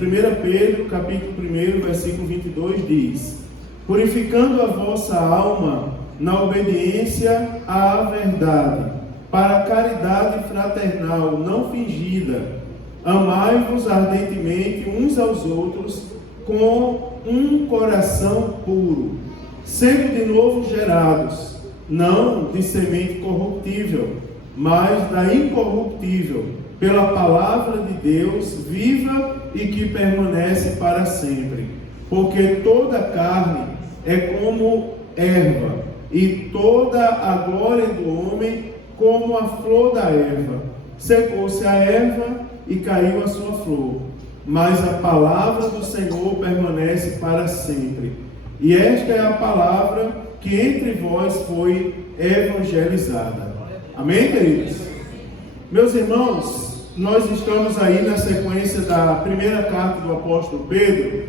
1 Pedro, capítulo 1, versículo 22, diz: purificando a vossa alma na obediência à verdade, para a caridade fraternal não fingida, amai-vos ardentemente uns aos outros com um coração puro, sendo de novo gerados, não de semente corruptível, mas da incorruptível, pela palavra de Deus viva e que permanece para sempre. Porque toda carne é como erva, e toda a glória do homem como a flor da erva. Secou-se a erva e caiu a sua flor, mas a palavra do Senhor permanece para sempre. E esta é a palavra que entre vós foi evangelizada. Amém, queridos? Meus irmãos, nós estamos aí na sequência da primeira carta do apóstolo Pedro,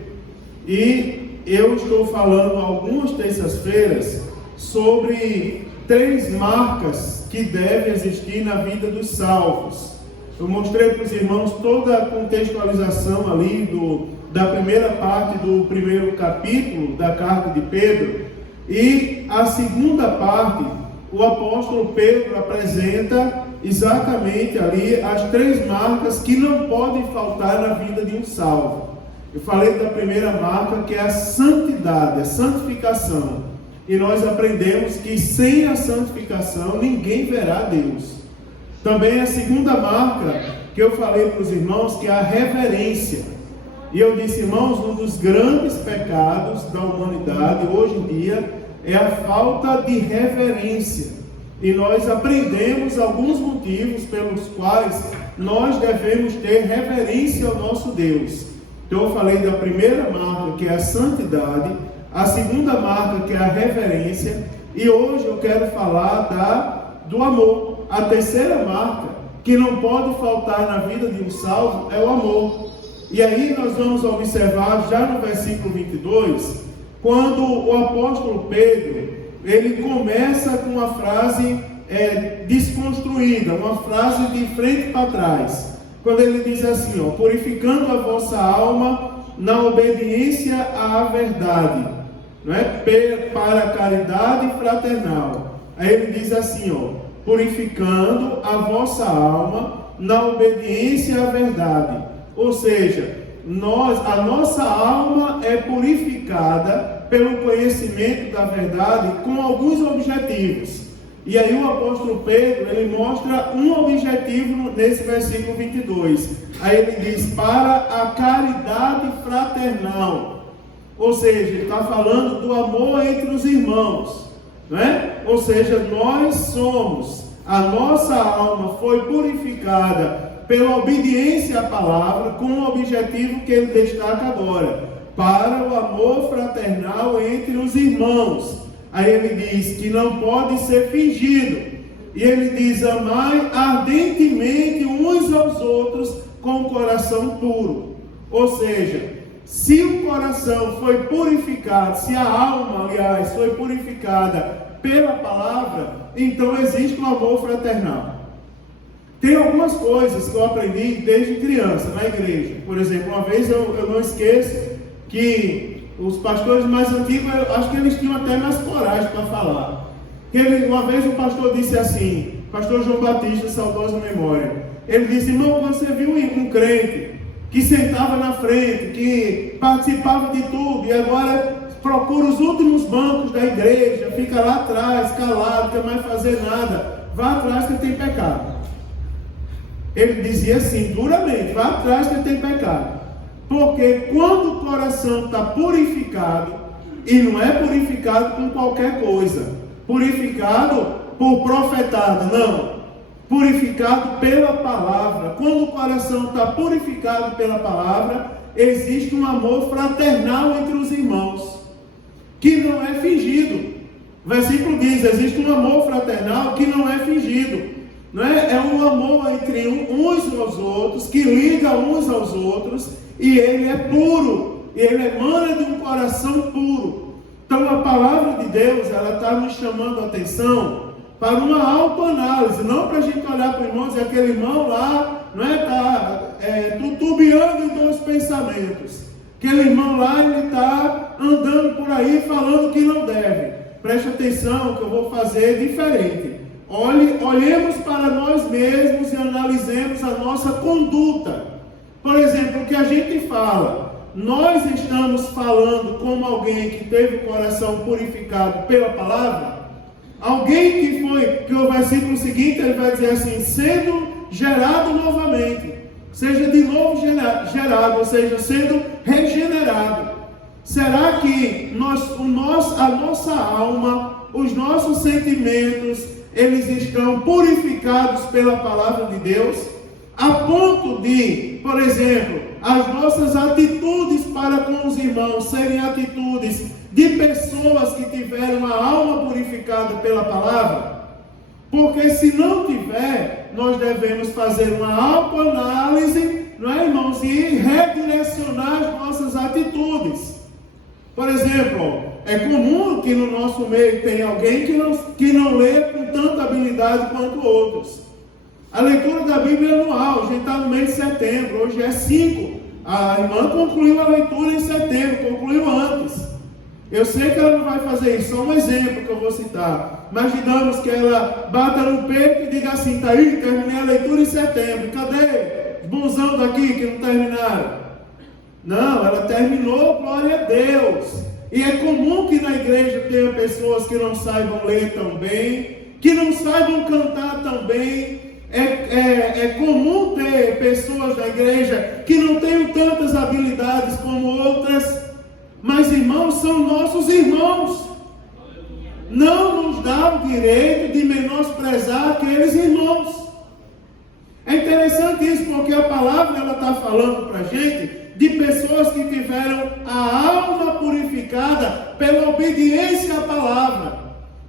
e eu estou falando algumas terças-feiras sobre 3 marcas que devem existir na vida dos salvos. Eu mostrei para os irmãos toda a contextualização ali da primeira parte do primeiro capítulo da carta de Pedro, e a segunda parte, o apóstolo Pedro apresenta exatamente ali as 3 marcas que não podem faltar na vida de um salvo. Eu falei da primeira marca, que é a santidade, a santificação. E nós aprendemos que sem a santificação ninguém verá Deus. Também a segunda marca que eu falei para os irmãos, que é a reverência. E eu disse, irmãos, um dos grandes pecados da humanidade hoje em dia é a falta de reverência. E nós aprendemos alguns motivos pelos quais nós devemos ter reverência ao nosso Deus. Então eu falei da primeira marca, que é a santidade, a segunda marca, que é a reverência, e hoje eu quero falar do amor. A terceira marca, que não pode faltar na vida de um salvo, é o amor. E aí nós vamos observar já no versículo 22, quando o apóstolo Pedro, ele começa com uma frase desconstruída, uma frase de frente para trás, quando ele diz assim, purificando a vossa alma na obediência à verdade, não é? Para a caridade fraternal. Aí ele diz assim, purificando a vossa alma na obediência à verdade. Ou seja, a nossa alma é purificada pelo conhecimento da verdade com alguns objetivos. E aí o apóstolo Pedro, ele mostra um objetivo nesse versículo 22. Aí ele diz, para a caridade fraternal. Ou seja, ele está falando do amor entre os irmãos, não é? Ou seja, a nossa alma foi purificada pela obediência à palavra, com o objetivo que ele destaca agora, para o amor fraternal entre os irmãos. Aí ele diz que não pode ser fingido, e ele diz, amai ardentemente uns aos outros com o coração puro. Ou seja, se o coração foi purificado, se a alma, aliás, foi purificada pela palavra, então existe um amor fraternal. Tem algumas coisas que eu aprendi desde criança na igreja. Por exemplo, uma vez eu não esqueço que os pastores mais antigos, eu acho que eles tinham até mais coragem para falar. Uma vez o pastor disse assim, pastor João Batista, saudosa memória, ele disse, irmão, quando você viu um crente que sentava na frente, que participava de tudo, e agora procura os últimos bancos da igreja, fica lá atrás, calado, não quer mais fazer nada, vá atrás que tem pecado. Ele dizia assim, duramente, vá atrás que tem pecado. Porque quando o coração está purificado, e não é purificado com qualquer coisa, purificado por profetado, não, purificado pela palavra. Quando o coração está purificado pela palavra, existe um amor fraternal entre os irmãos, que não é fingido. O versículo diz, existe um amor fraternal que não é fingido. Não é? É um amor entre uns aos outros, que liga uns aos outros, e ele é puro, e ele emana de um coração puro. Então a palavra de Deus, ela está nos chamando a atenção para uma autoanálise, não para a gente olhar para o irmão e dizer, aquele irmão lá, não é, está tutubiando em dois pensamentos. Aquele irmão lá, ele está andando por aí falando que não deve. Preste atenção que eu vou fazer diferente. Olhemos para nós mesmos e analisemos a nossa conduta. Por exemplo, o que a gente fala, nós estamos falando como alguém que teve o coração purificado pela palavra? Alguém que o versículo seguinte ele vai dizer assim, sendo gerado novamente, seja de novo gerado, ou seja, sendo regenerado. Será que a nossa alma, os nossos sentimentos, eles estão purificados pela palavra de Deus? A ponto de, por exemplo, as nossas atitudes para com os irmãos serem atitudes de pessoas que tiveram a alma purificada pela palavra? Porque se não tiver, nós devemos fazer uma autoanálise, não é, irmãos? E redirecionar as nossas atitudes. Por exemplo, é comum que no nosso meio tenha alguém que não lê com tanta habilidade quanto outros. A leitura da Bíblia é anual, a gente está no mês de setembro, hoje é 5. A irmã concluiu a leitura em setembro, concluiu antes. Eu sei que ela não vai fazer isso, só um exemplo que eu vou citar. Mas digamos que ela bata no peito e diga assim, tá aí, terminei a leitura em setembro, cadê os bonzão daqui que não terminaram? Não, ela terminou, glória a Deus. E é comum que na igreja tenha pessoas que não saibam ler tão bem, que não saibam cantar tão bem. É comum ter pessoas na igreja que não tenham tantas habilidades como outras. Mas irmãos, são nossos irmãos. Não nos dá o direito de menosprezar aqueles irmãos. É interessante isso, porque a palavra ela está falando para a gente de pessoas que tiveram a alma purificada pela obediência à palavra.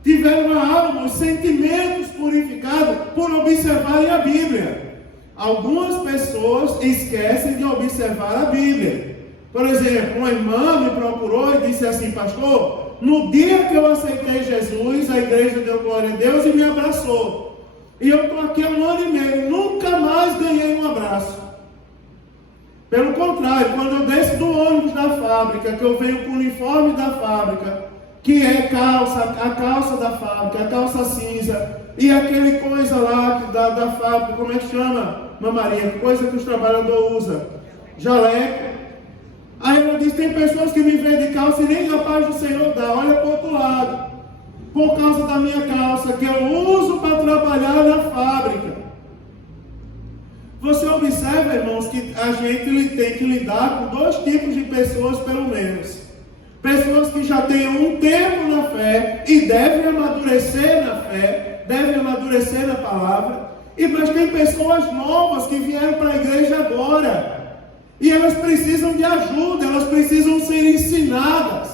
Tiveram a alma, os sentimentos purificados por observarem a Bíblia. Algumas pessoas esquecem de observar a Bíblia. Por exemplo, uma irmã me procurou e disse assim, pastor, no dia que eu aceitei Jesus, a igreja deu glória a Deus e me abraçou. E eu estou aqui há 1 ano e meio, nunca mais ganhei um abraço. Pelo contrário, quando eu desço do ônibus da fábrica, que eu venho com o uniforme da fábrica, que é a calça da fábrica, a calça cinza, e aquele coisa lá da fábrica, como é que chama, Maria? Coisa que os trabalhadores usam, jaleco. Aí ela diz, tem pessoas que me veem de calça e nem a paz do Senhor dá, olha para o outro lado, por causa da minha calça, que eu uso para trabalhar na fábrica. Você observa, irmãos, que a gente tem que lidar com 2 tipos de pessoas, pelo menos. Pessoas que já têm um tempo na fé e devem amadurecer na fé, devem amadurecer na palavra. Mas tem pessoas novas que vieram para a igreja agora. E elas precisam de ajuda, elas precisam ser ensinadas.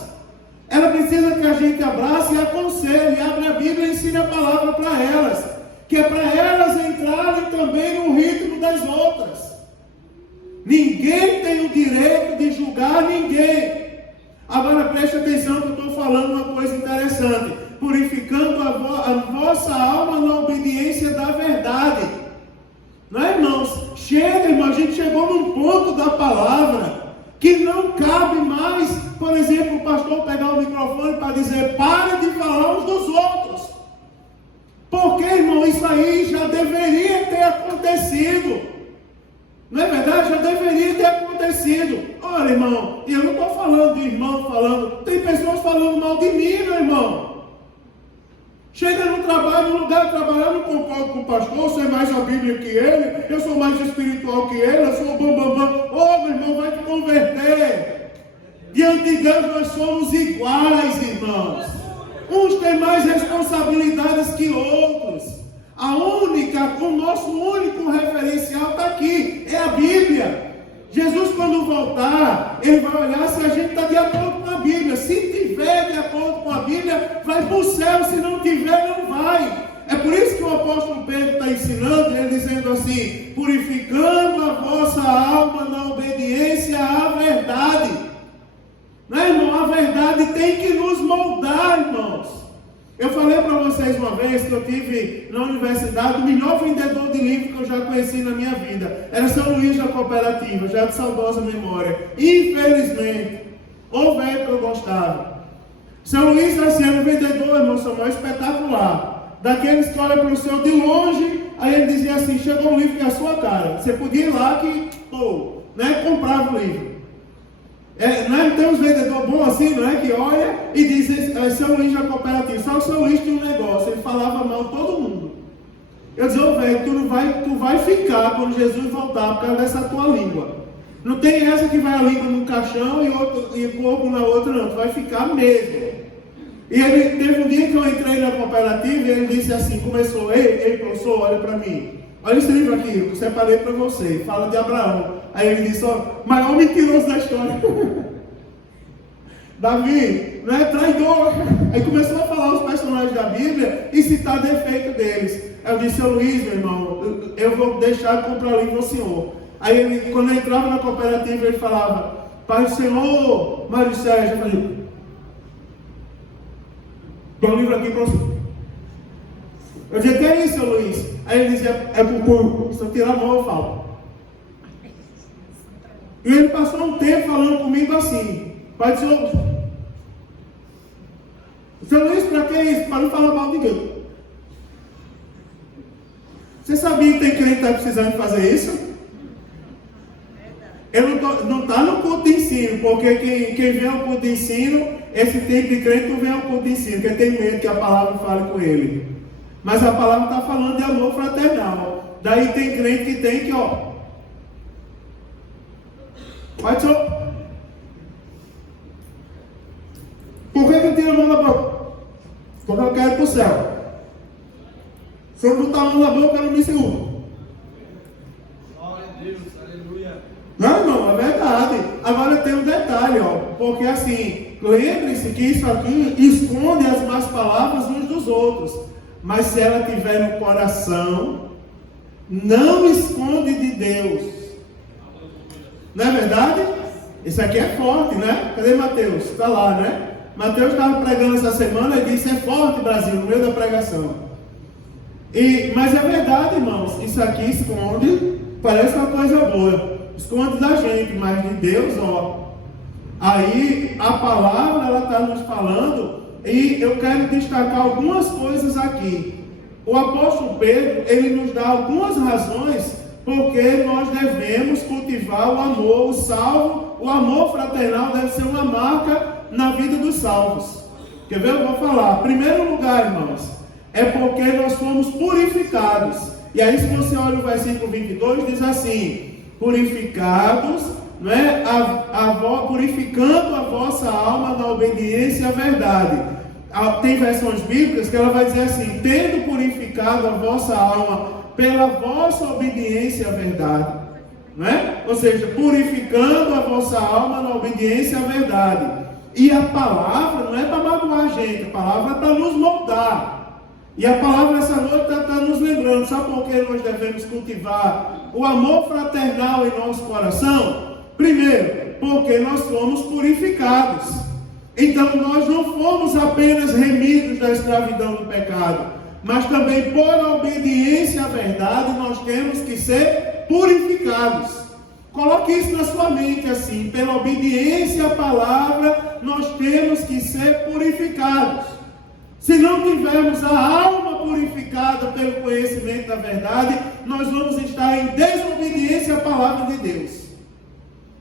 Ela precisa que a gente abrace e aconselhe, abre a Bíblia e ensine a palavra para elas. Que é para elas entrarem também no ritmo das outras. Ninguém tem o direito de julgar ninguém. Agora preste atenção que eu estou falando uma coisa interessante. Purificando a vossa alma na obediência da verdade. Não é, irmãos? Chega, irmão, a gente chegou num ponto da palavra que não cabe mais, por exemplo, o pastor pegar o microfone para dizer, pare de falar uns dos outros. Porque, irmão, isso aí já deveria ter acontecido. Não é verdade? Já deveria ter acontecido. Olha, irmão, e eu não estou falando de irmão falando, tem pessoas falando mal de mim, meu irmão. Chega no trabalho, no lugar de trabalhar, eu não concordo com o pastor, eu sei mais a Bíblia que ele, eu sou mais espiritual que ele, eu sou o bambambam. Ô, meu irmão, vai te converter. Diante de Deus nós somos iguais, irmãos. Uns têm mais responsabilidades que outros. O nosso único referencial está aqui, é a Bíblia. Jesus, quando voltar, ele vai olhar se a gente está de acordo com a Bíblia. Se tiver de acordo com a Bíblia, vai para o céu. Se não tiver, não vai. É por isso que o apóstolo Pedro está ensinando, ele dizendo assim, purificando a vossa alma na obediência à verdade. Não é, irmão? A verdade tem que nos moldar, irmãos. Eu falei para vocês uma vez que eu tive na universidade o melhor vendedor de livro que eu já conheci na minha vida. Era São Luís da Cooperativa, já de saudosa memória. Infelizmente, o velho que eu gostava. São Luís está sendo um vendedor, irmão Samuel, espetacular. Daqueles que olha para o senhor de longe, aí ele dizia assim, chegou um livro que é a sua cara. Você podia ir lá que, comprava o livro. Não tem uns vendedores bons assim, não é? Que olha e diz, São Luís da Cooperativa. Só o São Luís tinha um negócio, ele falava mal de todo mundo. Eu dizia, velho, tu vai ficar quando Jesus voltar por causa dessa tua língua. Não tem essa que vai a língua num caixão e o corpo na outra, não. Tu vai ficar mesmo. E ele teve um dia que eu entrei na cooperativa e ele disse assim, começou, ei professor, olha para mim. Olha esse livro aqui, eu separei para você, fala de Abraão. Aí ele disse, maior mentiroso da história. Davi, não é traidor. Aí começou a falar os personagens da Bíblia e citar defeito deles. Aí eu disse, seu Luiz, meu irmão, eu vou deixar de comprar o livro ao senhor. Aí ele, quando eu entrava na cooperativa, ele falava, Pai do Senhor, Mário Sérgio, eu falei, tem um livro aqui para você. Eu dizia, que é isso, seu Luiz? Aí ele dizia, é pro corpo. Se eu tirar a mão, eu falo. E ele passou um tempo falando comigo assim, Pai do Senhor, seu Luiz, para que isso? Para não falar mal de Deus. Você sabia que tem crente que está precisando fazer isso? Ele não está no culto de ensino, porque quem vem ao culto de ensino, esse tipo de crente não vem ao culto de ensino, porque tem medo que a palavra fale com ele. Mas a palavra está falando de amor fraternal. Daí tem crente que tem que, Pai, senhor, por que eu tiro a mão da boca? Porque eu quero ir para o céu. Se eu botar a mão na boca, eu não me seguro. Glória a Deus, aleluia. Não, é verdade. Agora tem um detalhe, porque assim, lembre-se que isso aqui esconde as más palavras uns dos outros. Mas se ela tiver no coração, não esconde de Deus. Não é verdade? Isso aqui é forte, né? Cadê Mateus? Está lá, né? Mateus estava pregando essa semana e disse, é forte, Brasil, no meio da pregação. Mas é verdade, irmãos, isso aqui esconde, parece uma coisa boa, esconde da gente, mas de Deus, aí a palavra, ela está nos falando, e eu quero destacar algumas coisas aqui. O apóstolo Pedro, ele nos dá algumas razões porque nós devemos cultivar o amor, o salvo, o amor fraternal deve ser uma marca na vida dos salvos. Quer ver? Eu vou falar. Primeiro lugar, irmãos, é porque nós fomos purificados. E aí, se você olha o versículo 22, diz assim: purificados, não é? Purificando a vossa alma na obediência à verdade. Tem versões bíblicas que ela vai dizer assim: tendo purificado a vossa alma pela vossa obediência à verdade, não é? Ou seja, purificando a vossa alma na obediência à verdade. E a palavra não é para magoar a gente, a palavra é para nos moldar. E a palavra essa noite está nos lembrando, sabe por que nós devemos cultivar o amor fraternal em nosso coração? Primeiro, porque nós fomos purificados. Então nós não fomos apenas remidos da escravidão do pecado, mas também por obediência à verdade nós temos que ser purificados. Coloque isso na sua mente assim: pela obediência à palavra nós temos que ser purificados. Se não tivermos a alma purificada pelo conhecimento da verdade, nós vamos estar em desobediência à palavra de Deus.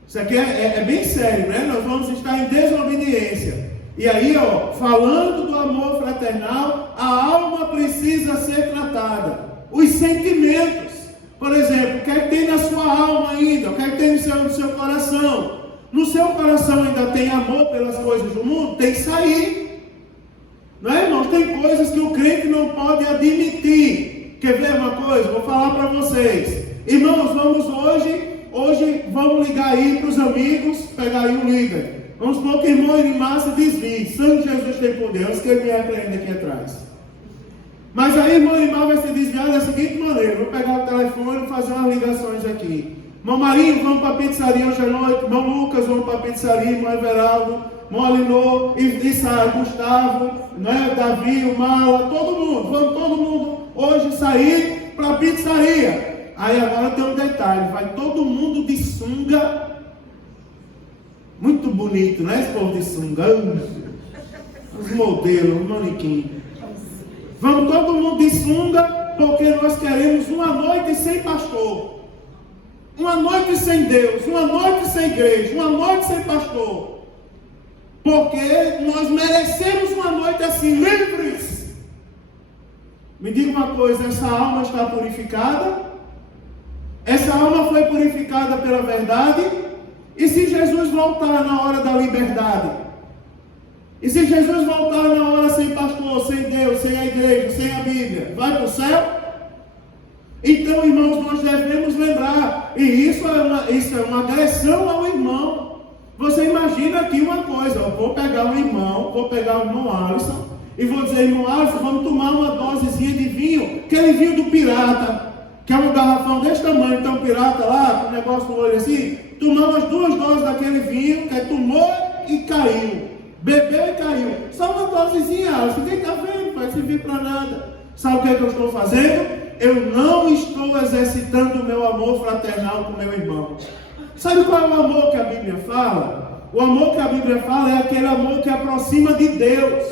Isso aqui é bem sério, né? Nós vamos estar em desobediência. E aí, falando do amor fraternal, a alma precisa ser tratada. Os sentimentos, por exemplo, o que é que tem na sua alma ainda? O que é que tem no seu coração? No seu coração ainda tem amor pelas coisas do mundo? Tem que sair. Não é, irmãos? Tem coisas que o crente não pode admitir. Quer ver uma coisa? Vou falar para vocês. Irmãos, vamos hoje vamos ligar aí para os amigos, pegar aí um líder. Vamos supor que o irmão Irimar se desvie. Santo Jesus tem poder, antes que ele me repreenda aqui atrás. Mas aí o irmão Irimar vai se desviar da seguinte maneira: vou pegar o telefone e fazer umas ligações aqui. Irmão Marinho, vamos para a pizzaria hoje à noite. Irmão Lucas, vamos para a pizzaria. Irmão Everaldo, Molinô, e sai Gustavo, né, Davi, o Mala, todo mundo, vamos todo mundo hoje sair para a pizzaria. Aí agora tem um detalhe, vai todo mundo de sunga, muito bonito, né, esse povo de sunga, os modelos, os manequins. Vamos todo mundo de sunga, porque nós queremos uma noite sem pastor, uma noite sem Deus, uma noite sem igreja, uma noite sem pastor. Porque nós merecemos uma noite assim, livres. Me diga uma coisa, essa alma está purificada? Essa alma foi purificada pela verdade? E se Jesus voltar na hora da liberdade? E se Jesus voltar na hora sem pastor, sem Deus, sem a igreja, sem a Bíblia? Vai para o céu? Então, irmãos, nós devemos lembrar. E isso é uma agressão ao irmão. Você imagina aqui uma coisa, eu vou pegar o irmão Alisson, e vou dizer, irmão Alisson, vamos tomar uma dosezinha de vinho, aquele vinho do pirata, que é um garrafão desse tamanho, tem um pirata lá, com um negócio no olho assim, tomamos 2 doses daquele vinho, que tomou e caiu, bebeu e caiu, só uma dosezinha, Alisson, quem está vendo, não vai servir para nada. Sabe o que eu estou fazendo? Eu não estou exercitando o meu amor fraternal com o meu irmão. Sabe qual é o amor que a Bíblia fala? O amor que a Bíblia fala é aquele amor que aproxima de Deus.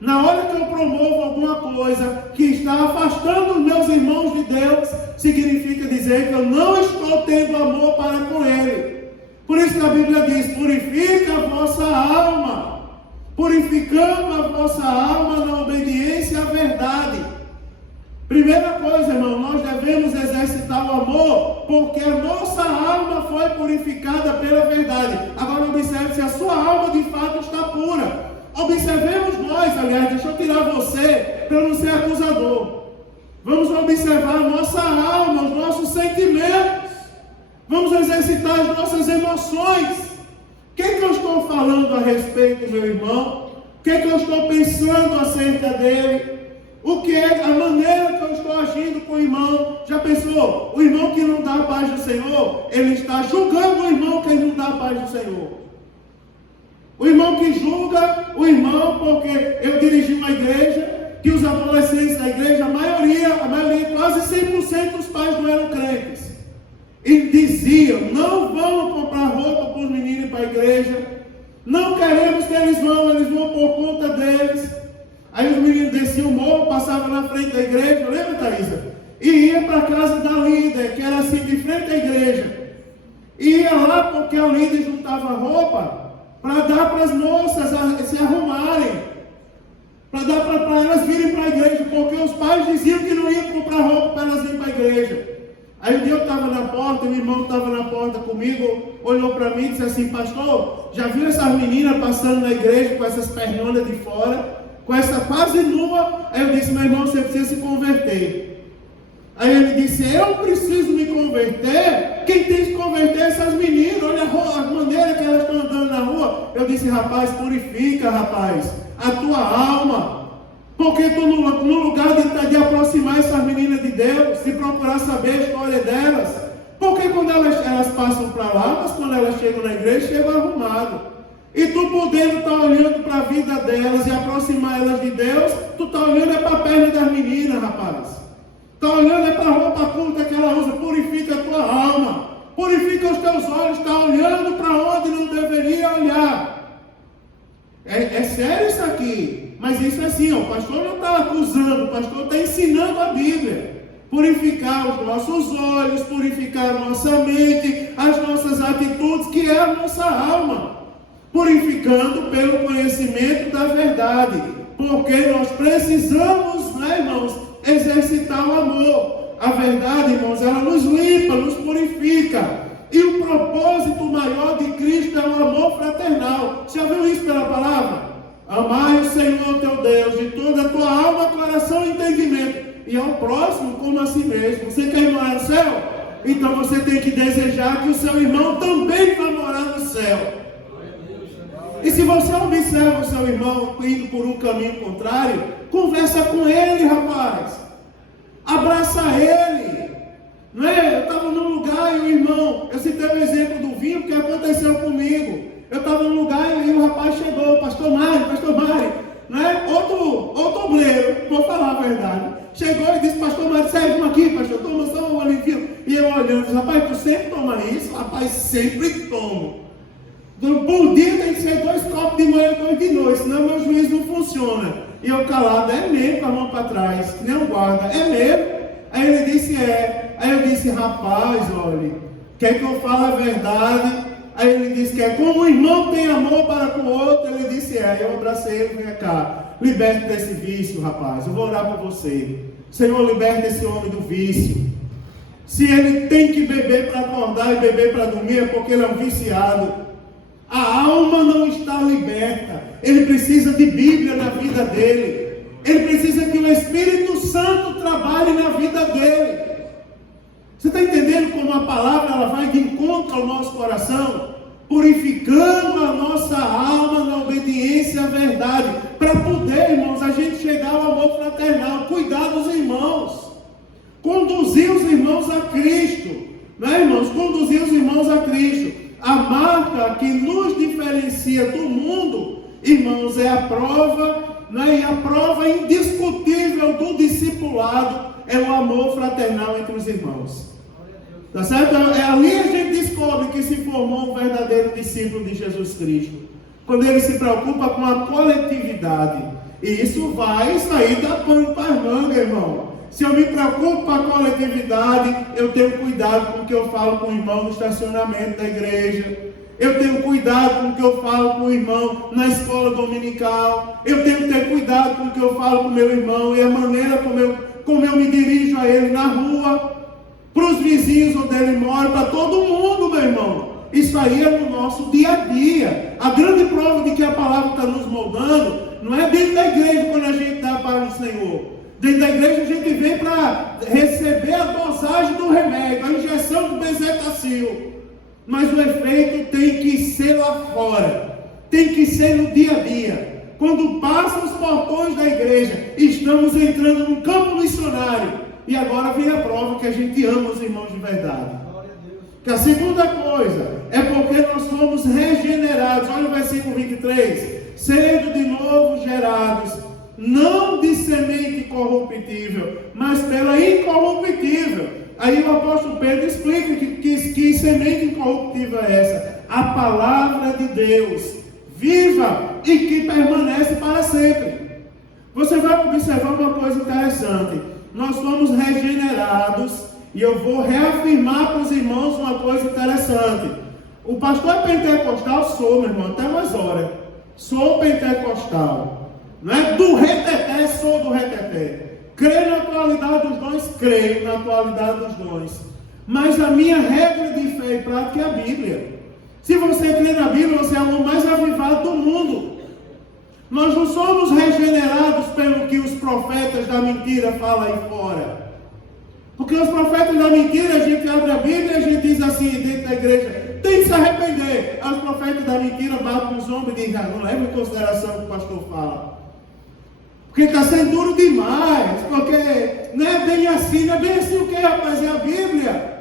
Na hora que eu promovo alguma coisa que está afastando os meus irmãos de Deus, significa dizer que eu não estou tendo amor para com Ele. Por isso que a Bíblia diz, purifica a vossa alma, purificando a vossa alma na obediência à verdade. Primeira coisa, irmão, nós devemos exercitar o amor, porque a nossa alma foi purificada pela verdade. Agora observe se a sua alma de fato está pura. Observemos nós, aliás, deixa eu tirar você, para não ser acusador. Vamos observar a nossa alma, os nossos sentimentos. Vamos exercitar as nossas emoções. O que eu estou falando a respeito do meu irmão? O que eu estou pensando acerca dele? O que é a maneira que eu estou agindo com o irmão? Já pensou? O irmão que não dá a paz do Senhor, ele está julgando o irmão que não dá a paz do Senhor. O irmão que julga o irmão, porque eu dirigi uma igreja, que os adolescentes da igreja, a maioria, quase 100% dos pais não eram crentes. E diziam, não vamos comprar roupa para os meninos para a igreja, não queremos que eles vão por conta deles. Aí os meninos desciam o morro, passavam na frente da igreja, lembra, Thaisa? E ia para a casa da líder, que era assim, de frente à igreja. E ia lá porque a líder juntava roupa para dar para as moças se arrumarem, para dar para elas virem para a igreja, porque os pais diziam que não iam comprar roupa para elas irem para a igreja. Aí um dia eu estava na porta, meu irmão estava na porta comigo, olhou para mim e disse assim, pastor, já viu essas meninas passando na igreja com essas pernonas de fora? Com essa quase nua? Aí eu disse, meu irmão, você precisa se converter. Aí ele disse, eu preciso me converter? Quem tem que converter é essas meninas, olha a maneira que elas estão andando na rua. Eu disse, rapaz, purifica, rapaz, a tua alma. Porque tu no lugar de aproximar essas meninas de Deus, de procurar saber a história delas, porque quando elas passam para lá, mas quando elas chegam na igreja, chegam arrumadas. E tu podendo estar olhando para a vida delas e aproximar elas de Deus, tu está olhando para a perna das meninas, rapaz. Está olhando para a roupa curta que ela usa. Purifica a tua alma. Purifica os teus olhos. Está olhando para onde não deveria olhar. É sério isso aqui. Mas isso é assim, ó, o pastor não está acusando, o pastor está ensinando a Bíblia. Purificar os nossos olhos, purificar a nossa mente, as nossas atitudes, que é a nossa alma. Purificando pelo conhecimento da verdade, porque nós precisamos, né, irmãos, exercitar o amor. A verdade, irmãos, ela nos limpa, nos purifica, e o propósito maior de Cristo é o amor fraternal. Já viu isso pela palavra? Amai o Senhor teu Deus de toda a tua alma, coração e entendimento, e ao próximo como a si mesmo. Você quer ir morar no céu? Então você tem que desejar que o seu irmão também vá morar no céu. E se você observa o seu irmão indo por um caminho contrário, conversa com ele, rapaz. Abraça ele. Não é? Eu estava num lugar e o irmão, eu citei o exemplo do vinho que aconteceu comigo. Eu estava num lugar e o rapaz chegou, pastor Mário, né? Outro obreiro, vou falar a verdade, chegou e disse, pastor Mário, serve uma aqui, pastor, toma só um bolinho. E eu olhando, disse, rapaz, tu sempre toma isso? Rapaz, sempre tomo. Por dia tem que ser 2 copos de manhã e 2 de noite, senão meu juiz não funciona. E eu calado, é mesmo, com a mão para trás, que nem um guarda, é mesmo? Aí ele disse, é. Aí eu disse, rapaz, olha, quer que eu fale a verdade? Aí ele disse que é como o irmão tem amor para com o outro. Ele disse, é. Aí eu abracei ele, vem cá, liberte desse vício, rapaz, eu vou orar por você. Senhor, liberte esse homem do vício. Se ele tem que beber para acordar e beber para dormir, é porque ele é um viciado. A alma não está liberta. Ele precisa de Bíblia na vida dele. Ele precisa que o Espírito Santo trabalhe na vida dele. Você está entendendo como a palavra ela vai de encontro ao nosso coração? Purificando a nossa alma na obediência à verdade. Para poder, irmãos, a gente chegar ao amor fraternal. Cuidar dos irmãos. Conduzir os irmãos a Cristo. Né, irmãos? Conduzir os irmãos a Cristo. A marca que nos diferencia do mundo, irmãos, é a prova, né? E a prova indiscutível do discipulado é o amor fraternal entre os irmãos. Tá certo? Ali a gente descobre que se formou um verdadeiro discípulo de Jesus Cristo. Quando ele se preocupa com a coletividade. E isso vai sair da pano para as mangas, irmão. Se eu me preocupo com a coletividade, eu tenho cuidado com o que eu falo com o irmão no estacionamento da igreja. Eu tenho cuidado com o que eu falo com o irmão na escola dominical. Eu tenho que ter cuidado com o que eu falo com o meu irmão e a maneira como eu me dirijo a ele na rua, para os vizinhos onde ele mora, para todo mundo, meu irmão. Isso aí é no nosso dia a dia. A grande prova de que a palavra está nos moldando não é dentro da igreja quando a gente dá para o Senhor. Dentro da igreja a gente vem para receber a dosagem do remédio, a injeção do bezetacil. Mas o efeito tem que ser lá fora. Tem que ser no dia a dia. Quando passam os portões da igreja, estamos entrando num campo missionário. E agora vem a prova que a gente ama os irmãos de verdade. Que a segunda coisa é porque nós fomos regenerados. Olha o versículo 23. Sendo de novo gerados, não de semente corruptível, mas pela incorruptível. Aí o apóstolo Pedro explica que semente incorruptível é essa? A palavra de Deus, viva e que permanece para sempre. Você vai observar uma coisa interessante. Nós fomos regenerados, e eu vou reafirmar para os irmãos uma coisa interessante. O pastor é pentecostal? Sou, meu irmão, até umas horas. Sou pentecostal. Não é do reteté, sou do reteté. Creio na atualidade dos dons? Creio na atualidade dos dons. Mas a minha regra de fé e prática é a Bíblia. Se você crê na Bíblia, você é o mais avivado do mundo. Nós não somos regenerados pelo que os profetas da mentira falam aí fora. Porque os profetas da mentira, a gente abre a Bíblia e a gente diz assim dentro da igreja, tem que se arrepender. Aí os profetas da mentira batem os ombros e dizem, não leva em consideração o que o pastor fala. Porque está sendo duro demais. Porque não é bem assim, não é bem assim o que, rapaz? É a Bíblia.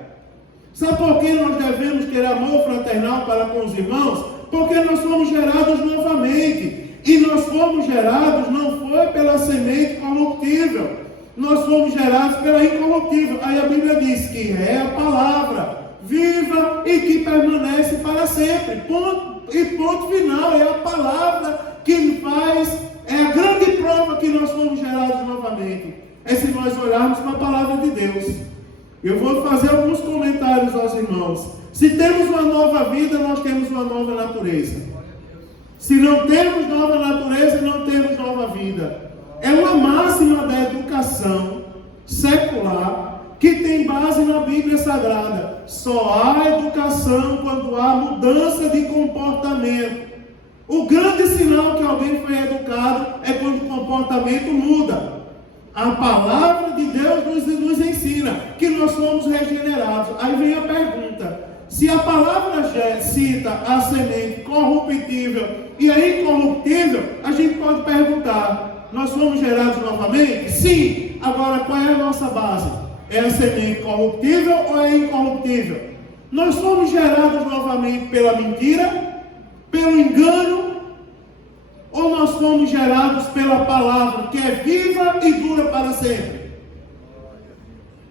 Sabe por que nós devemos ter amor fraternal para com os irmãos? Porque nós fomos gerados novamente. E nós fomos gerados, não foi pela semente corruptível. Nós fomos gerados pela incorruptível. Aí a Bíblia diz que é a palavra viva e que permanece para sempre. Ponto, e ponto final. É a palavra que faz, é a grande prova que nós fomos gerados novamente. É se nós olharmos para a palavra de Deus. Eu vou fazer alguns comentários aos irmãos. Se temos uma nova vida, nós temos uma nova natureza. Se não temos nova natureza, não temos nova vida. É uma máxima da educação secular que tem base na Bíblia Sagrada. Só há educação quando há mudança de comportamento. O grande sinal que alguém foi educado é quando o comportamento muda. A palavra de Deus nos ensina que nós somos regenerados. Aí vem a pergunta. Se a palavra cita a semente corruptível e a incorruptível, a gente pode perguntar, nós fomos gerados novamente? Sim. Agora, qual é a nossa base? É a semente corruptível ou é incorruptível? Nós fomos gerados novamente pela mentira, pelo engano nós fomos gerados pela palavra, que é viva e dura para sempre.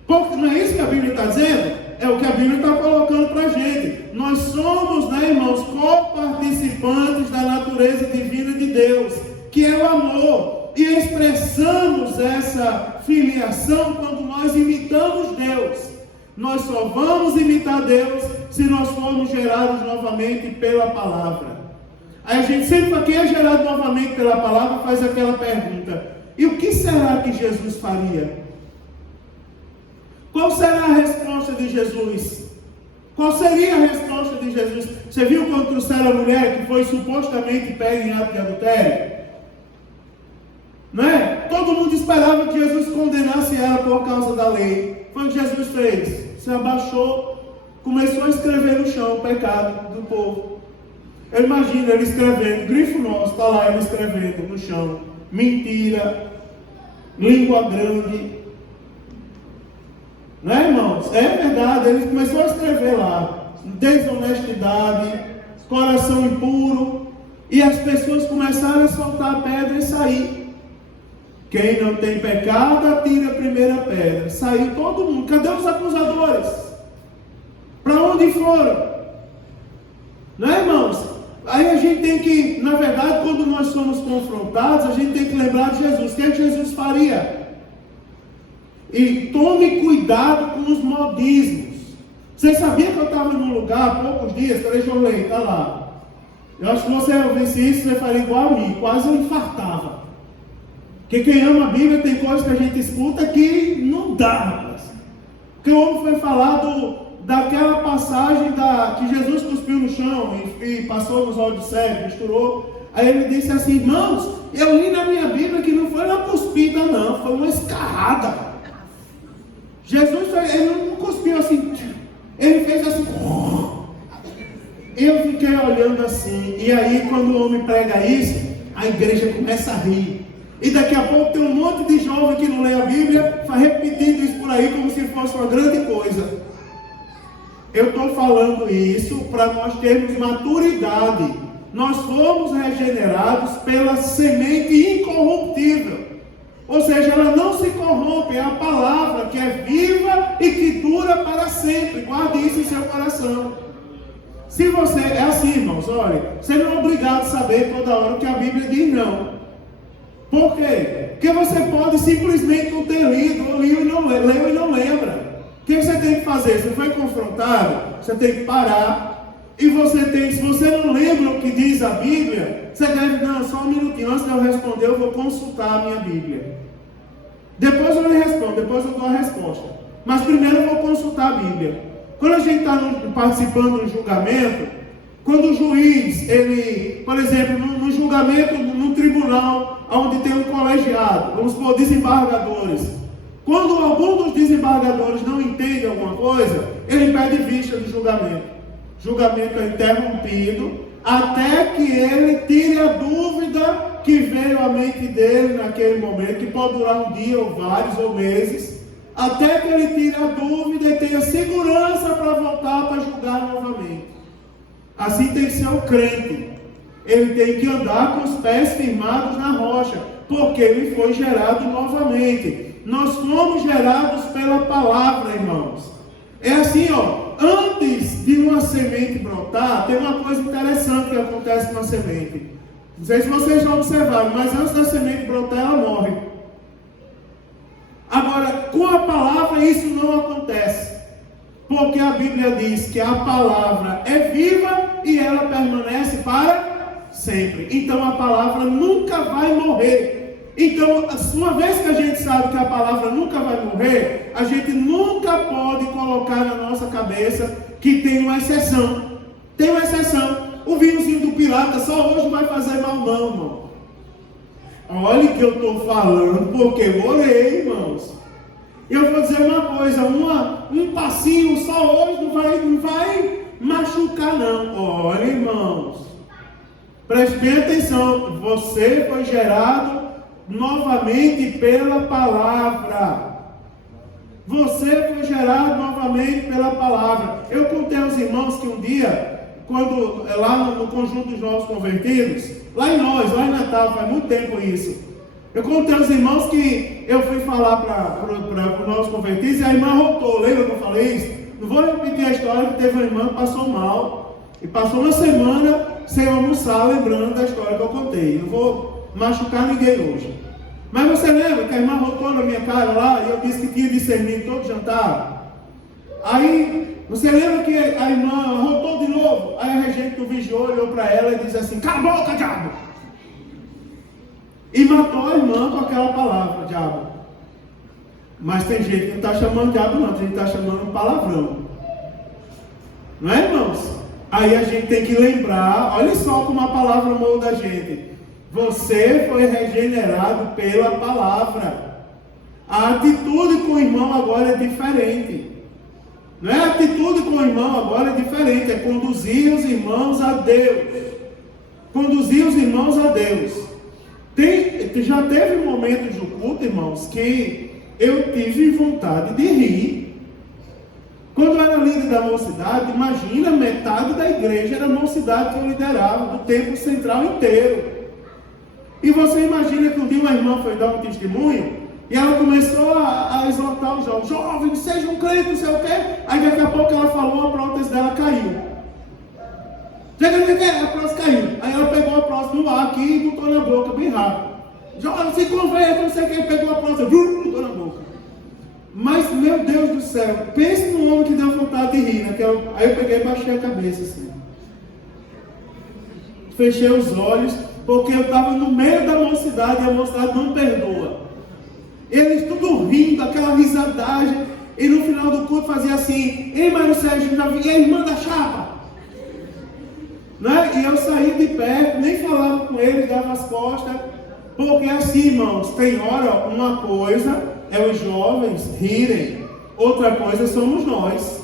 Porque não é isso que a Bíblia está dizendo? É o que a Bíblia está colocando para a gente. Nós somos, né, irmãos, co-participantes da natureza divina de Deus, que é o amor. E expressamos essa filiação quando nós imitamos Deus. Nós só vamos imitar Deus se nós formos gerados novamente pela palavra. Aí a gente sempre, quem é gerado novamente pela palavra, faz aquela pergunta: e o que será que Jesus faria? Qual será a resposta de Jesus? Qual seria a resposta de Jesus? Você viu quando trouxeram a mulher que foi supostamente pega em ato de adultério? Não é? Todo mundo esperava que Jesus condenasse ela por causa da lei. Foi o que Jesus fez. Se abaixou, começou a escrever no chão o pecado do povo. Eu imagino ele escrevendo, grifo nosso, está lá ele escrevendo no chão: mentira, língua grande. Não é, irmãos? É verdade, ele começou a escrever lá: desonestidade, coração impuro. E as pessoas começaram a soltar a pedra e sair. Quem não tem pecado, atira a primeira pedra. Saiu todo mundo. Cadê os acusadores? Para onde foram? Não é, irmãos? Aí a gente tem que, na verdade, quando nós somos confrontados, a gente tem que lembrar de Jesus. O que é que Jesus faria? E tome cuidado com os modismos. Você sabia que eu estava num lugar há poucos dias? Deixa eu ler, está lá. Eu acho que você ouvisse isso, você faria igual a mim. Quase eu infartava. Porque quem ama a Bíblia tem coisas que a gente escuta que não dá, rapaz. Porque o homem foi falar daquela passagem que Jesus cuspiu no chão e passou nos olhos cegos, misturou. Aí ele disse assim: irmãos, eu li na minha Bíblia que não foi uma cuspida não, foi uma escarrada. Jesus, ele não cuspiu assim, ele fez assim. Eu fiquei olhando assim, e aí quando o homem prega isso, a igreja começa a rir. E daqui a pouco tem um monte de jovem que não lê a Bíblia, repetindo isso por aí como se fosse uma grande coisa. Eu estou falando isso para nós termos maturidade. Nós fomos regenerados pela semente incorruptível. Ou seja, ela não se corrompe, é a palavra que é viva e que dura para sempre. Guarde isso em seu coração. Se você, é assim, irmãos, olha, você não é obrigado a saber toda hora o que a Bíblia diz, não. Por quê? Porque você pode simplesmente não ter lido, ou leu e não lembra. O que você tem que fazer? Você foi confrontado, você tem que parar. E se você não lembra o que diz a Bíblia, você deve, não, só um minutinho, antes de eu responder, eu vou consultar a minha Bíblia. Depois eu lhe respondo, depois eu dou a resposta. Mas primeiro eu vou consultar a Bíblia. Quando a gente está participando do julgamento, quando o juiz, ele, por exemplo, no julgamento, no tribunal, onde tem um colegiado, vamos supor, desembargadores. Quando algum dos desembargadores não entende alguma coisa, ele pede vista do julgamento. O julgamento é interrompido até que ele tire a dúvida que veio à mente dele naquele momento, que pode durar um dia ou vários ou meses, até que ele tire a dúvida e tenha segurança para voltar para julgar novamente. Assim tem que ser o crente. Ele tem que andar com os pés firmados na rocha, porque ele foi gerado novamente. Nós fomos gerados pela palavra, irmãos. É assim, ó, antes de uma semente brotar, tem uma coisa interessante que acontece com a semente. Não sei se vocês já observaram, mas antes da semente brotar, ela morre. Agora, com a palavra isso não acontece. Porque a Bíblia diz que a palavra é viva e ela permanece para sempre. Então a palavra nunca vai morrer. Então, uma vez que a gente sabe que a palavra nunca vai morrer, a gente nunca pode colocar na nossa cabeça que tem uma exceção. Tem uma exceção. O vinhozinho do pirata só hoje vai fazer mal não, irmão. Olha que eu estou falando porque eu orei, irmãos. Eu vou dizer uma coisa, um passinho só hoje não vai machucar não. Olha, irmãos, preste bem atenção, você foi gerado novamente pela palavra. Você foi gerado novamente pela palavra. Eu contei aos irmãos que um dia, quando lá no conjunto dos novos convertidos, lá em Natal, faz muito tempo isso. Eu contei aos irmãos que eu fui falar para os novos convertidos e a irmã voltou. Lembra que eu falei isso? Não vou repetir a história, que teve uma irmã que passou mal e passou uma semana sem almoçar, lembrando da história que eu contei. Não vou machucar ninguém hoje. Mas você lembra que a irmã voltou na minha cara lá e eu disse que tinha discernido todo jantar? Aí, você lembra que a irmã voltou de novo? Aí a regente do vigiou olhou para ela e disse assim: cala a boca, diabo! E matou a irmã com aquela palavra, diabo. Mas tem gente que não está chamando diabo não, tem gente que está chamando palavrão. Não é, irmãos? Aí a gente tem que lembrar, olha só como a palavra molda a gente. Você foi regenerado pela palavra. A atitude com o irmão agora é diferente. Não é a atitude com o irmão agora é diferente, é conduzir os irmãos a Deus. Conduzir os irmãos a Deus. Já teve momentos do culto, irmãos, que eu tive vontade de rir. Quando eu era líder da mocidade, imagina, metade da igreja era a mocidade que eu liderava, do templo central inteiro. E você imagina que um dia uma irmã foi dar um testemunho e ela começou a exortar os jovens: jovens, sejam crentes, não sei o quê. Aí daqui a pouco ela falou, a prótese dela caiu. A prótese caiu. Aí ela pegou a prótese no ar aqui e botou na boca bem rápido. Jovem, se converta, não sei o quê, pegou a prótese, botou na boca. Mas, meu Deus do céu, pense num homem que deu vontade de rir. Aí eu peguei e baixei a cabeça assim. Fechei os olhos, porque eu estava no meio da mocidade e a mocidade não perdoa. Eles tudo rindo, aquela risadagem, e no final do culto fazia assim: ei, Mário Sérgio, já vi a irmã da chapa. Né? E eu saí de perto, nem falava com eles, dava as costas, porque assim, irmãos, tem hora, uma coisa é os jovens rirem, outra coisa somos nós.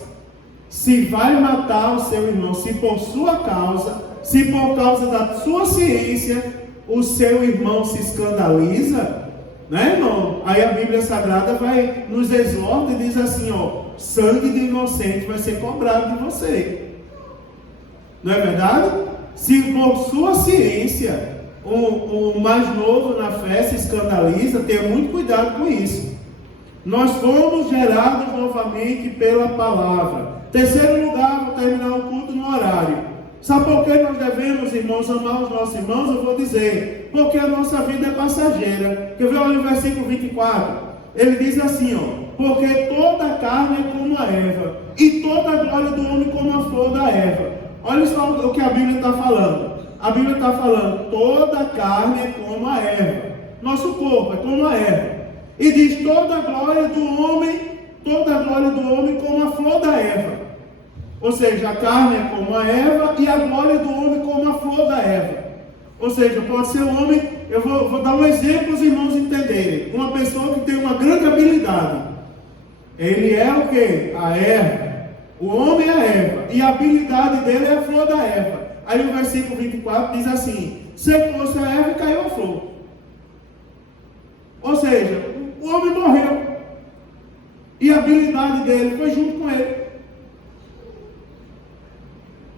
Se vai matar o seu irmão, se por sua causa, se por causa da sua ciência, o seu irmão se escandaliza, né, irmão? Aí a Bíblia Sagrada vai nos exorta e diz assim, ó: sangue de inocente vai ser cobrado de você. Não é verdade? Se por sua ciência o mais novo na fé se escandaliza, tenha muito cuidado com isso. Nós fomos gerados novamente pela palavra. Terceiro lugar, vou terminar o culto no horário. Sabe por que nós devemos, irmãos, amar os nossos irmãos? Eu vou dizer: porque a nossa vida é passageira. Quer ver? Olha o versículo 24. Ele diz assim, ó: porque toda a carne é como a erva, e toda a glória do homem como a flor da erva. Olha só o que a Bíblia está falando. A Bíblia está falando: toda a carne é como a erva. Nosso corpo é como a erva. E diz: toda a glória do homem como a flor da erva. Ou seja, a carne é como a erva e a glória do homem como a flor da erva. Ou seja, pode ser um homem, eu vou dar um exemplo para os irmãos entenderem. Uma pessoa que tem uma grande habilidade. Ele é o quê? A erva. O homem é a erva. E a habilidade dele é a flor da erva. Aí o versículo 24 diz assim: secou-se a erva e caiu a flor. Ou seja, o homem morreu. E a habilidade dele foi junto com ele.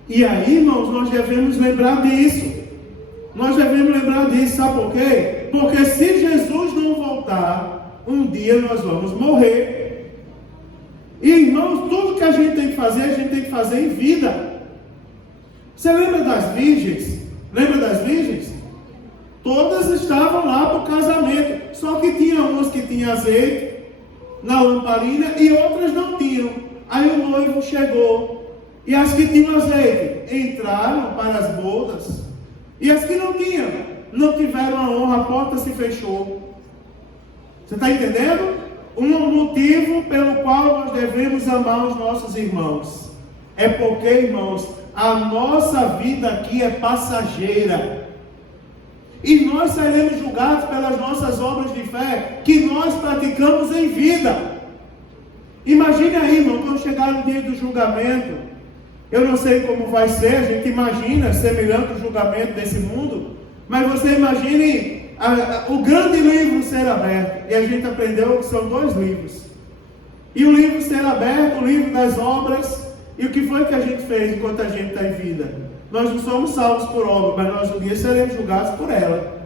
E aí, irmãos, nós devemos lembrar disso. Nós devemos lembrar disso, sabe por quê? Porque se Jesus não voltar, um dia nós vamos morrer. E, irmãos, tudo que a gente tem que fazer em vida. Você lembra das virgens? Lembra das virgens? Todas estavam lá para o casamento. Só que tinha umas que tinham azeite na lamparina e outras não tinham. Aí o noivo chegou. E as que tinham azeite entraram para as bodas. E as que não tinham, não tiveram a honra, a porta se fechou. Você está entendendo? Um motivo pelo qual nós devemos amar os nossos irmãos. É porque, irmãos, a nossa vida aqui é passageira. E nós seremos julgados pelas nossas obras de fé que nós praticamos em vida. Imagine aí, irmão, quando chegar no dia do julgamento. Eu não sei como vai ser, a gente imagina semelhante ao julgamento desse mundo, mas você imagine o grande livro ser aberto. E a gente aprendeu que são 2 livros. E o livro ser aberto, o livro das obras. E o que foi que a gente fez enquanto a gente está em vida? Nós não somos salvos por obra, mas nós um dia seremos julgados por ela.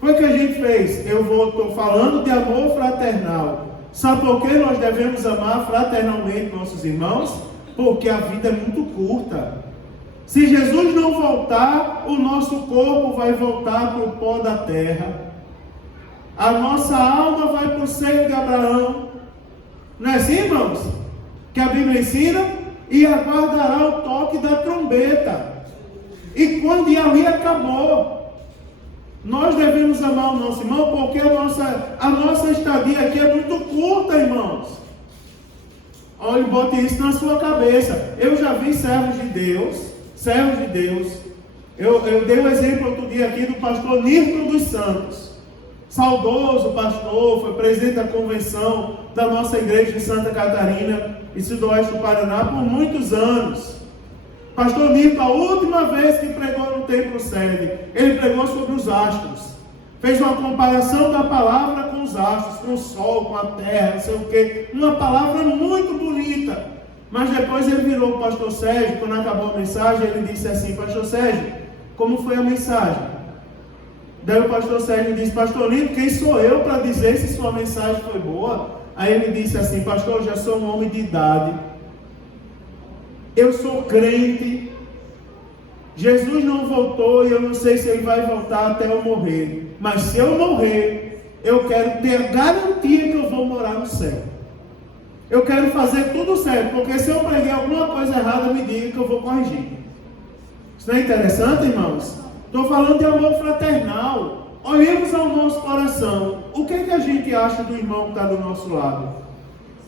Foi o que a gente fez. Estou falando de amor fraternal. Sabe por que nós devemos amar fraternalmente nossos irmãos? Porque a vida é muito curta. Se Jesus não voltar, o nosso corpo vai voltar para o pó da terra. A nossa alma vai para o seio de Abraão. Não é assim, irmãos? Que a Bíblia ensina? E aguardará o toque da trombeta. E quando ali acabou, nós devemos amar o nosso irmão, porque a nossa estadia aqui é muito curta, irmãos. Olha, bote isso na sua cabeça. Eu já vi servos de Deus. Eu dei um exemplo outro dia aqui do pastor Nirton dos Santos. Saudoso pastor, foi presidente da convenção da nossa igreja de Santa Catarina e Sudoeste do Paraná por muitos anos. Pastor Nirton, a última vez que pregou no templo sede, ele pregou sobre os astros. Fez uma comparação da palavra com os astros, com o sol, com a terra, não sei o quê. Uma palavra muito bonita. Mas depois ele virou o pastor Sérgio, quando acabou a mensagem, ele disse assim: pastor Sérgio, como foi a mensagem? Daí o pastor Sérgio disse: pastor Lito, quem sou eu para dizer se sua mensagem foi boa? Aí ele disse assim: pastor, eu já sou um homem de idade. Eu sou crente. Jesus não voltou e eu não sei se ele vai voltar até eu morrer. Mas se eu morrer, eu quero ter a garantia que eu vou morar no céu. Eu quero fazer tudo certo, porque se eu preguei alguma coisa errada, me diga que eu vou corrigir. Isso não é interessante, irmãos? Estou falando de amor fraternal. Olhemos ao nosso coração. O que a gente acha do irmão que está do nosso lado?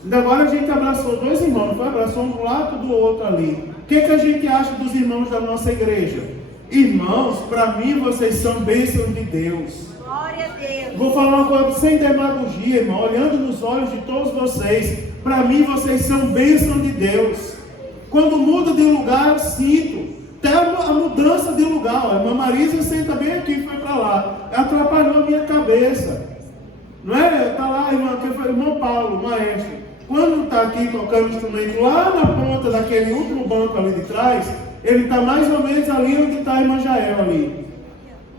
Ainda agora a gente abraçou dois irmãos, não foi? Abraçou um do lado do outro ali. O que a gente acha dos irmãos da nossa igreja? Irmãos, para mim vocês são bênçãos de Deus. Glória a Deus. Vou falar uma coisa sem demagogia, irmão, olhando nos olhos de todos vocês. Para mim vocês são bênçãos de Deus. Quando muda de lugar, eu sinto. Até a mudança de lugar. A irmã Marisa senta bem aqui, foi para lá. Atrapalhou a minha cabeça. Não é? Está lá, irmão Paulo, maestro. Quando está aqui tocando instrumento lá na ponta daquele último banco ali de trás, ele está mais ou menos ali onde está a irmã Jael ali.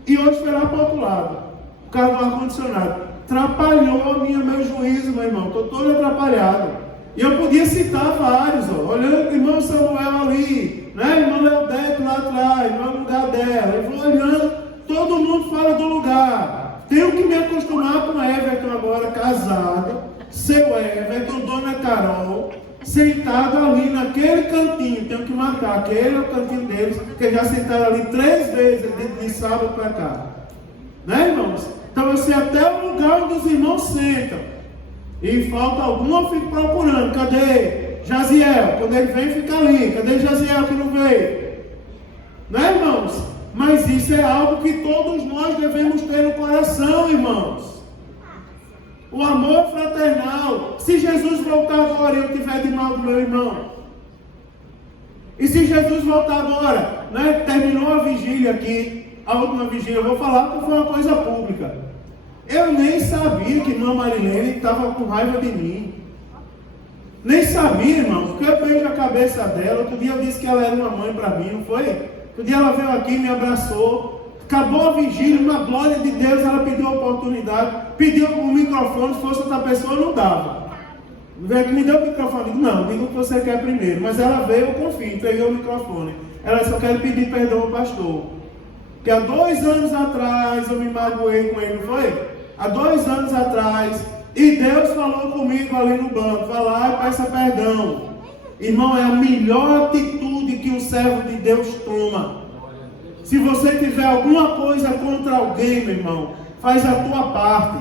E hoje foi lá para o outro lado, por causa do ar-condicionado. Atrapalhou meu juízo, meu irmão. Estou todo atrapalhado. E eu podia citar vários, ó. Olhando o irmão Samuel ali, né? Irmão Leodete lá atrás, no lugar dela. Eu vou olhando, todo mundo fala do lugar. Tenho que me acostumar com Everton agora, casado. Seu Everton, Dona Carol, sentado ali naquele cantinho. Tenho que marcar, aquele é o cantinho deles, que já sentaram ali 3 vezes de sábado para cá. Né, irmãos? Então eu sei até o lugar onde os irmãos sentam. E falta algum, eu fico procurando. Cadê Jaziel? Quando ele vem, fica ali. Cadê Jaziel que não veio? Né, irmãos? Mas isso é algo que todos nós devemos ter no coração, irmãos. O amor fraternal. Se Jesus voltar agora e eu tiver de mal do meu irmão, e se Jesus voltar agora, né, terminou a vigília aqui, a última vigília, eu vou falar porque foi uma coisa pública. Eu nem sabia que irmã Marilene estava com raiva de mim. Nem sabia, irmão, porque eu vejo a cabeça dela. Outro dia eu disse que ela era uma mãe para mim, não foi? Outro dia ela veio aqui, me abraçou. Acabou a vigília, uma glória de Deus, ela pediu a oportunidade, pediu o microfone, se fosse outra pessoa, não dava. Me deu o microfone, digo, não, diga o que você quer primeiro. Mas ela veio, eu confio, peguei o microfone. Ela disse: eu quero pedir perdão ao pastor. Porque há 2 anos atrás eu me magoei com ele, não foi? Há 2 anos atrás, e Deus falou comigo ali no banco: vai lá e peça perdão. Irmão, é a melhor atitude que um servo de Deus toma. Se você tiver alguma coisa contra alguém, meu irmão, faz a tua parte.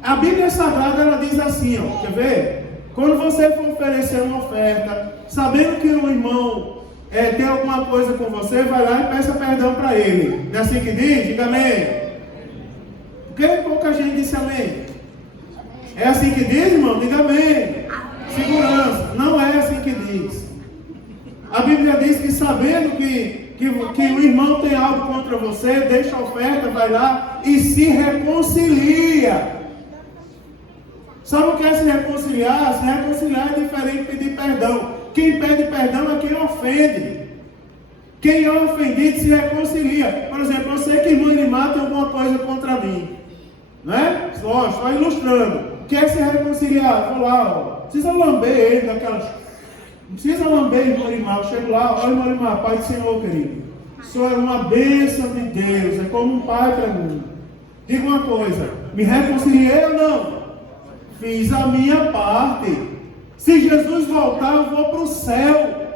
A Bíblia Sagrada, ela diz assim, ó, quer ver? Quando você for oferecer uma oferta, sabendo que o irmão tem alguma coisa com você, vai lá e peça perdão para ele. Não é assim que diz? Diga amém. Por que pouca gente disse amém? É assim que diz, irmão? Diga amém. Segurança. Não é assim que diz. A Bíblia diz que sabendo que o irmão tem algo contra você, deixa a oferta, vai lá e se reconcilia. Sabe o que é se reconciliar? Se reconciliar é diferente de pedir perdão. Quem pede perdão é quem ofende. Quem é ofendido se reconcilia. Por exemplo, eu sei que irmão Elimar tem alguma coisa contra mim, né? Só estou ilustrando. Quer se reconciliar? Vou lá, ó. Precisa lamber ele daquelas. Não precisa lamber irmão Elimar. Eu chego lá, olha irmão Elimar, Pai do Senhor, querido. O Senhor é uma bênção de Deus, é como um pai para mim. Diga uma coisa, me reconciliei ou não? Fiz a minha parte. Se Jesus voltar, eu vou para o céu.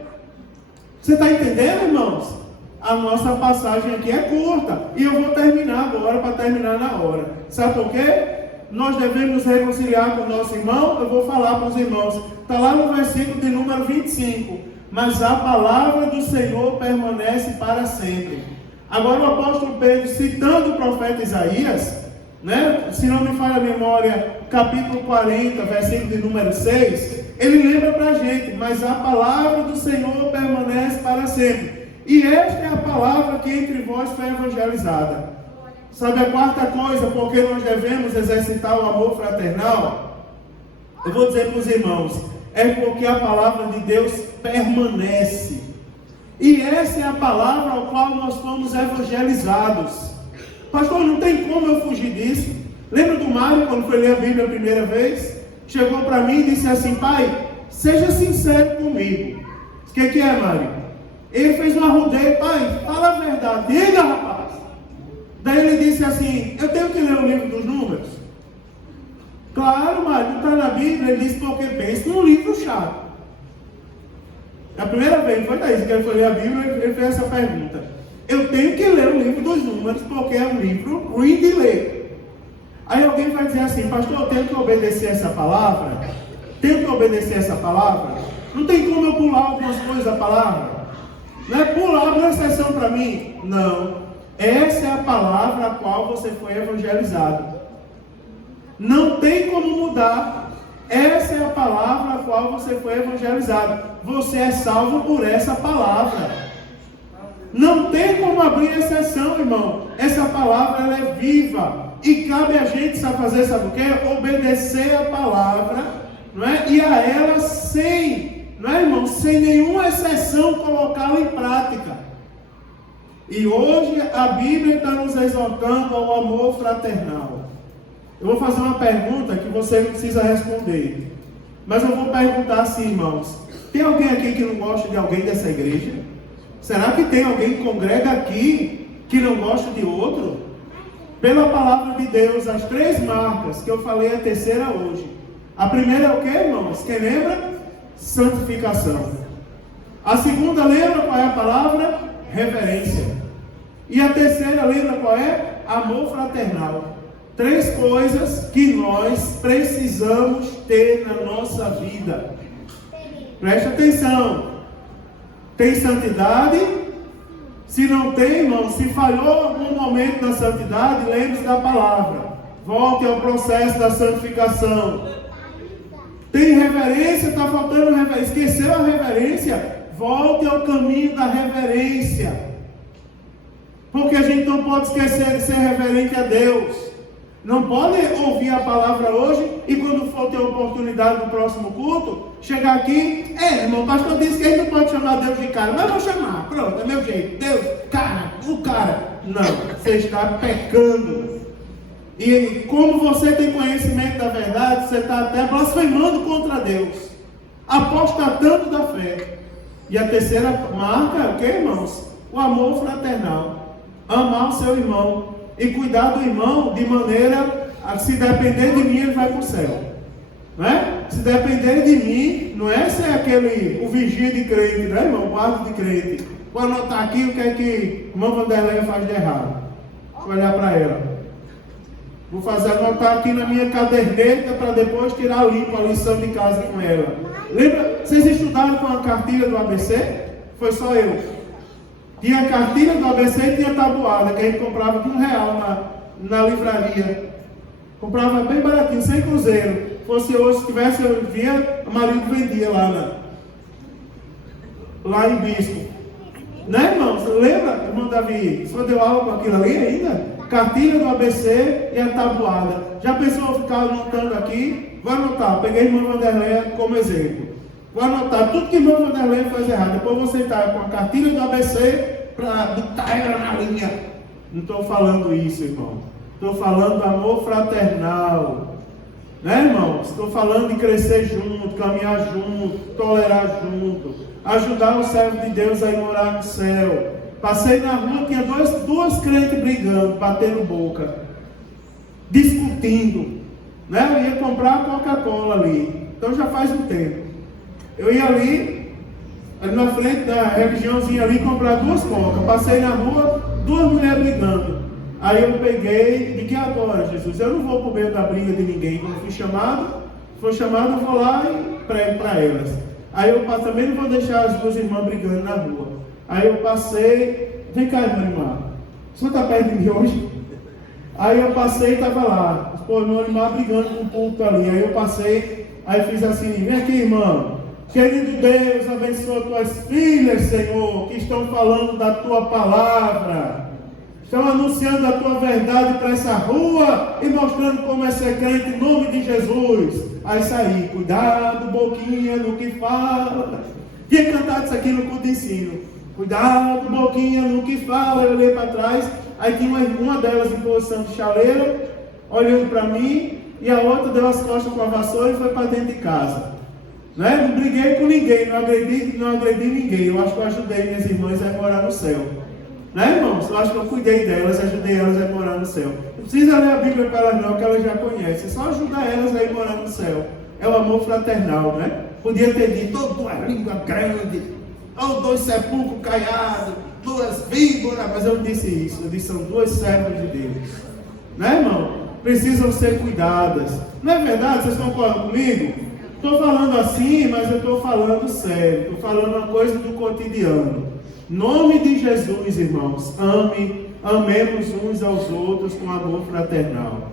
Você está entendendo, irmãos? A nossa passagem aqui é curta. E eu vou terminar agora, para terminar na hora. Sabe por quê? Nós devemos reconciliar com o nosso irmão. Eu vou falar para os irmãos. Está lá no versículo de número 25. Mas a palavra do Senhor permanece para sempre. Agora o apóstolo Pedro, citando o profeta Isaías, né? Se não me falha a memória, capítulo 40, versículo de número 6, ele lembra para a gente, mas a palavra do Senhor permanece para sempre. E esta é a palavra que entre vós foi evangelizada. Sabe a quarta coisa, porque nós devemos exercitar o amor fraternal? Eu vou dizer para os irmãos, é porque a palavra de Deus permanece. E essa é a palavra ao qual nós fomos evangelizados. Pastor, não tem como eu fugir disso. Lembra do Mário, quando foi ler a Bíblia a primeira vez? Chegou para mim e disse assim, pai, seja sincero comigo. O que é, Mário? Ele fez um arrudeio, pai, fala a verdade. Diga, rapaz. Daí ele disse assim, eu tenho que ler o livro dos números? Claro, Mário, não está na Bíblia. Ele disse, porque pensa num livro chato. A primeira vez, foi daí que ele foi ler a Bíblia, ele fez essa pergunta. Eu tenho que ler o livro dos números, porque é um livro ruim de ler. Aí alguém vai dizer assim, pastor, eu tenho que obedecer essa palavra? Tenho que obedecer essa palavra? Não tem como eu pular algumas coisas da palavra? Não é pular, abre uma exceção para mim? Não. Essa é a palavra a qual você foi evangelizado. Não tem como mudar. Essa é a palavra a qual você foi evangelizado. Você é salvo por essa palavra. Não tem como abrir exceção, irmão. Essa palavra ela é viva. E cabe a gente, sabe fazer, sabe o quê? Obedecer a palavra, não é? E a ela sem, não é, irmão? Sem nenhuma exceção colocá-la em prática. E hoje a Bíblia está nos exortando ao amor fraternal. Eu vou fazer uma pergunta que você não precisa responder. Mas eu vou perguntar assim, irmãos. Tem alguém aqui que não gosta de alguém dessa igreja? Será que tem alguém que congrega aqui que não gosta de outro? Pela palavra de Deus, as 3 marcas que eu falei, a terceira hoje. A primeira é o que, irmãos? Quem lembra? Santificação. A segunda, lembra qual é a palavra? Reverência. E a terceira, lembra qual é? Amor fraternal. 3 coisas que nós precisamos ter na nossa vida. Preste atenção. Tem santidade? Se não tem, irmão, se falhou algum momento na santidade, lembre-se da palavra. Volte ao processo da santificação. Tem reverência? Está faltando reverência. Esqueceu a reverência? Volte ao caminho da reverência. Porque a gente não pode esquecer de ser reverente a Deus. Não pode ouvir a palavra hoje e quando for ter oportunidade no próximo culto, chegar aqui, irmão, o pastor disse que a gente não pode chamar Deus de cara, mas eu vou chamar, pronto, é meu jeito, Deus, cara, o cara. Não, você está pecando. E como você tem conhecimento da verdade, você está até blasfemando contra Deus, apostatando da fé. E a terceira marca é o que, irmãos? O amor fraternal. Amar o seu irmão. E cuidar do irmão de maneira a, se depender de mim, ele vai para o céu. Não é? Se depender de mim, não é ser aquele, o vigia de crente, né, irmão? O guarda de crente. Vou anotar aqui o que é que irmã Vanderleia faz de errado. Deixa eu olhar para ela. Vou fazer anotar aqui na minha caderneta para depois tirar limpo a lição de casa com ela. Lembra? Vocês estudaram com a cartilha do ABC? Foi só eu. Tinha a cartilha do ABC e tinha a tabuada, que a gente comprava por R$1 na livraria. Comprava bem baratinho, 100 cruzeiro. Fosse hoje, se tivesse, eu via, o marido vendia lá em Bispo. Né, irmão? Você lembra, irmão Davi? Você deu aula com aquilo ali ainda? Cartilha do ABC e a tabuada. Já pensou eu ficar anotando aqui? Vou anotar. Peguei a irmã Vanderleia como exemplo. Vou anotar tudo que o irmão Vanderlei faz errado. Depois você está com a cartilha do ABC para botar ela na linha. Não estou falando isso, irmão. Estou falando do amor fraternal. Né, irmãos? Estou falando de crescer junto, caminhar junto, tolerar junto, ajudar o servo de Deus a ir morar no céu. Passei na rua, tinha duas crentes brigando, batendo boca, discutindo. Né? Eu ia comprar Coca-Cola ali. Então já faz um tempo. Eu ia ali na frente da religiãozinha ali, comprar 2 Coca. Passei na rua, 2 mulheres brigando. Aí eu peguei, de que agora, Jesus? Eu não vou por meio da briga de ninguém. Quando fui chamado, eu vou lá e prego para elas. Aí eu também não vou deixar as 2 irmãs brigando na rua. Aí eu passei, vem cá, irmã, o senhor está perto de mim hoje? Aí eu passei e estava lá, o irmão Limar brigando com o púlpito ali. Aí eu passei, aí fiz assim, vem aqui, irmão. Querido Deus, abençoa tuas filhas, Senhor, que estão falando da tua palavra. Estão anunciando a tua verdade para essa rua e mostrando como é ser crente em nome de Jesus. Aí saí, cuidado, boquinha, no que fala. Tinha cantado isso aqui no culto de ensino. Cuidado, boquinha, no que fala. Eu olhei para trás, aí tinha uma delas em posição de chaleira, olhando para mim, e a outra deu as costas com a vassoura e foi para dentro de casa. Né? Não briguei com ninguém, não agredi ninguém. Eu acho que eu ajudei minhas irmãs a morar no céu. Né, irmãos? Eu acho que eu cuidei delas, ajudei elas a morar no céu. Não precisa ler a Bíblia para elas não, que elas já conhecem. É só ajudar elas a ir morar no céu. É o amor fraternal, né? Podia ter dito, uma língua grande, ou 2 sepulcros caiados, 2 víboras, mas eu não disse isso. Eu disse, são 2 servos de Deus. Né, irmão? Precisam ser cuidadas. Não é verdade? Vocês concordam comigo? Estou falando assim, mas eu estou falando sério. Estou falando uma coisa do cotidiano. Em nome de Jesus, irmãos, amemos uns aos outros com amor fraternal.